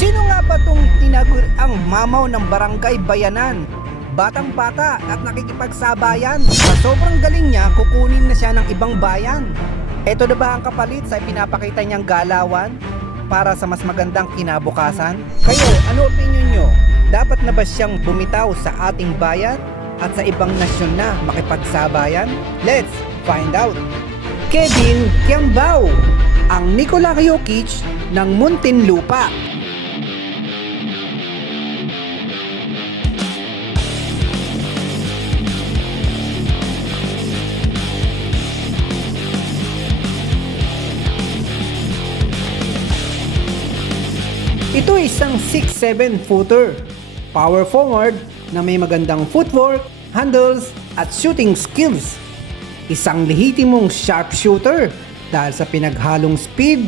Sino nga ba tong tinaguri ang mamaw ng barangay Bayanan? Batang-bata at nakikipagsabayan. Sa sobrang galing niya, kukunin na siya ng ibang bayan. Ito na ba ang kapalit sa pinapakita niyang galawan para sa mas magandang kinabukasan? Kayo, ano opinion nyo? Dapat na ba siyang bumitaw sa ating bayan at sa ibang nasyon na makipagsabayan? Let's find out! Kevin Kiambao, ang Nikola Jokic ng Muntinlupa. Ito ay isang 6'7" footer, power forward na may magandang footwork, handles at shooting skills. Isang lehitimong sharpshooter dahil sa pinaghalong speed,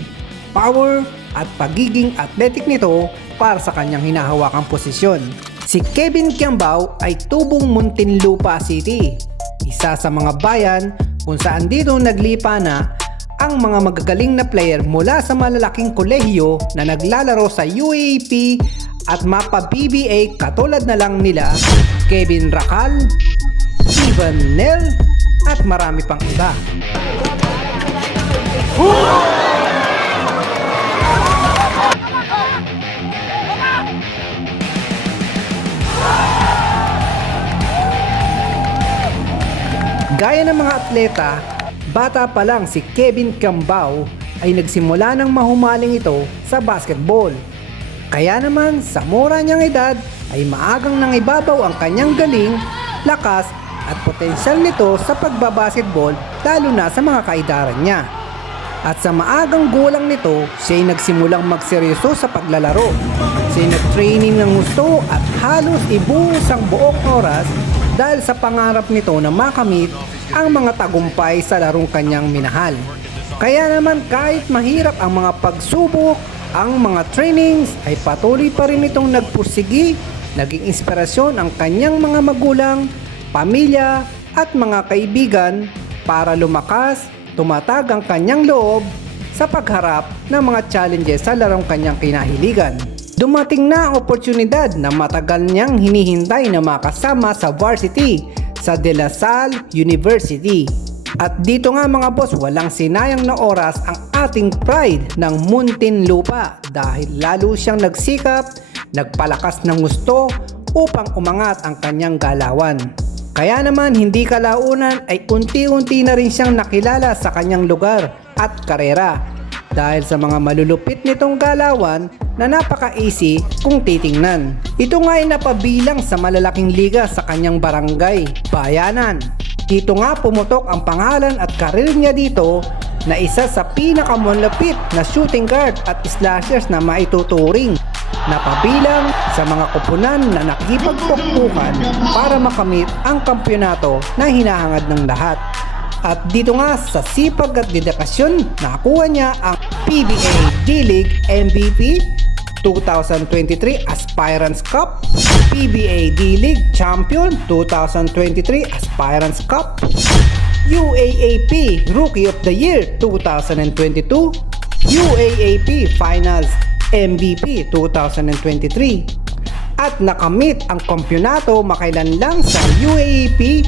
power at pagiging athletic nito para sa kanyang hinahawakang posisyon. Si Kevin Kiambao ay tubong Muntinlupa City, isa sa mga bayan kung saan dito naglipa na ang mga magagaling na player mula sa malalaking kolehiyo na naglalaro sa UAAP at Mapa BBA katulad na lang nila Kevin Racal, Ivan Nel at marami pang iba. Gaya ng mga atleta, bata pa lang si Kevin Kiambao ay nagsimula ng mahumaling ito sa basketball. Kaya naman sa mura niyang edad ay maagang nangibabaw ang kanyang galing, lakas at potensyal nito sa pagbabasketball lalo na sa mga kaedaran niya. At sa maagang gulang nito, siya ay nagsimulang magseryoso sa paglalaro. Siya ay nagtraining ng gusto at halos ibuhos ang buong oras dahil sa pangarap nito na makamit ang mga tagumpay sa larong kanyang minahal. Kaya naman kahit mahirap ang mga pagsubok, ang mga trainings ay patuloy pa rin itong nagpursigi, naging inspirasyon ang kanyang mga magulang, pamilya at mga kaibigan para lumakas, tumatag ang kanyang loob sa pagharap ng mga challenges sa larong kanyang kinahiligan. Dumating na ang oportunidad na matagal niyang hinihintay na makasama sa varsity sa De La Salle University. At dito nga mga boss, walang sinayang na oras ang ating pride ng Muntinlupa dahil lalo siyang nagsikap, nagpalakas ng gusto upang umangat ang kanyang galawan. Kaya naman hindi kalaunan ay unti-unti na rin siyang nakilala sa kanyang lugar at karera dahil sa mga malulupit nitong galawan na napaka-easy kung titingnan. Ito nga ay napabilang sa malalaking liga sa kanyang barangay, Bayanan. Dito nga pumutok ang pangalan at karir niya dito na isa sa pinakamalapit na shooting guard at slashers na maituturing. Napabilang sa mga kupunan na nakikipagpukpukan para makamit ang kampyonato na hinahangad ng lahat. At dito nga sa sipag at dedikasyon, nakuha niya ang PBA D-League MVP 2023 Aspirants Cup, PBA D-League Champion 2023 Aspirants Cup, UAAP Rookie of the Year 2022, UAAP Finals MVP 2023, at nakamit ang kampyonato makailan lang sa UAAP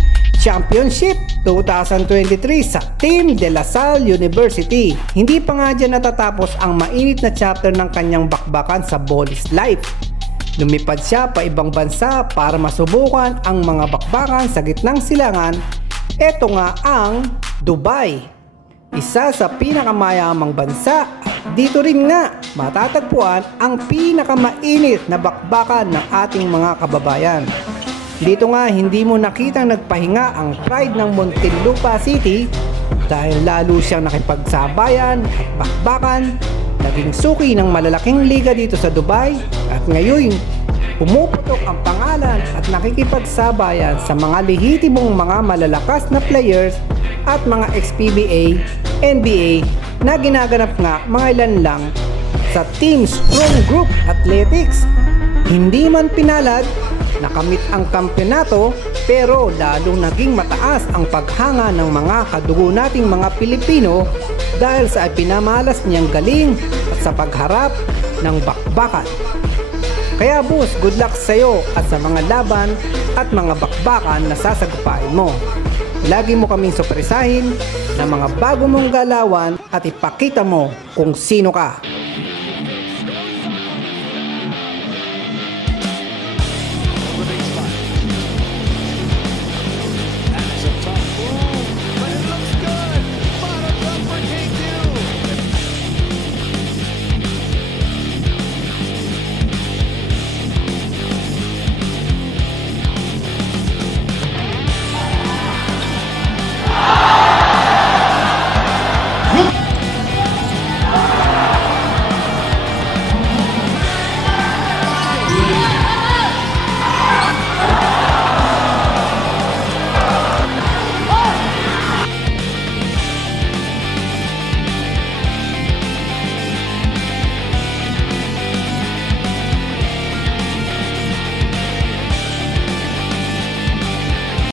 Championship 2023 sa Team De La Salle University. Hindi pa nga dyan natatapos ang mainit na chapter ng kanyang bakbakan sa Ballis life. Lumipad siya pa ibang bansa para masubukan ang mga bakbakan sa gitnang silangan. Ito nga ang Dubai, isa sa pinakamayamang bansa. Dito rin nga matatagpuan ang pinakamainit na bakbakan ng ating mga kababayan. Dito nga hindi mo nakitang nagpahinga ang pride ng Muntinlupa City dahil lalo siyang nakipagsabayan at bakbakan, naging suki ng malalaking liga dito sa Dubai at ngayon pumuputok ang pangalan at nakikipagsabayan sa mga lehitimong mga malalakas na players at mga ex-PBA, NBA na ginaganap nga mga ilan lang sa Team Strong Group Athletics. Hindi man pinalad, nakamit ang kampyonato pero lalong naging mataas ang paghanga ng mga kadugo nating mga Pilipino dahil sa pinamalas niyang galing at sa pagharap ng bakbakan. Kaya boss, good luck sa'yo at sa mga laban at mga bakbakan na sasagupain mo. Lagi mo kaming sorpresahin ng mga bago mong galawan at ipakita mo kung sino ka.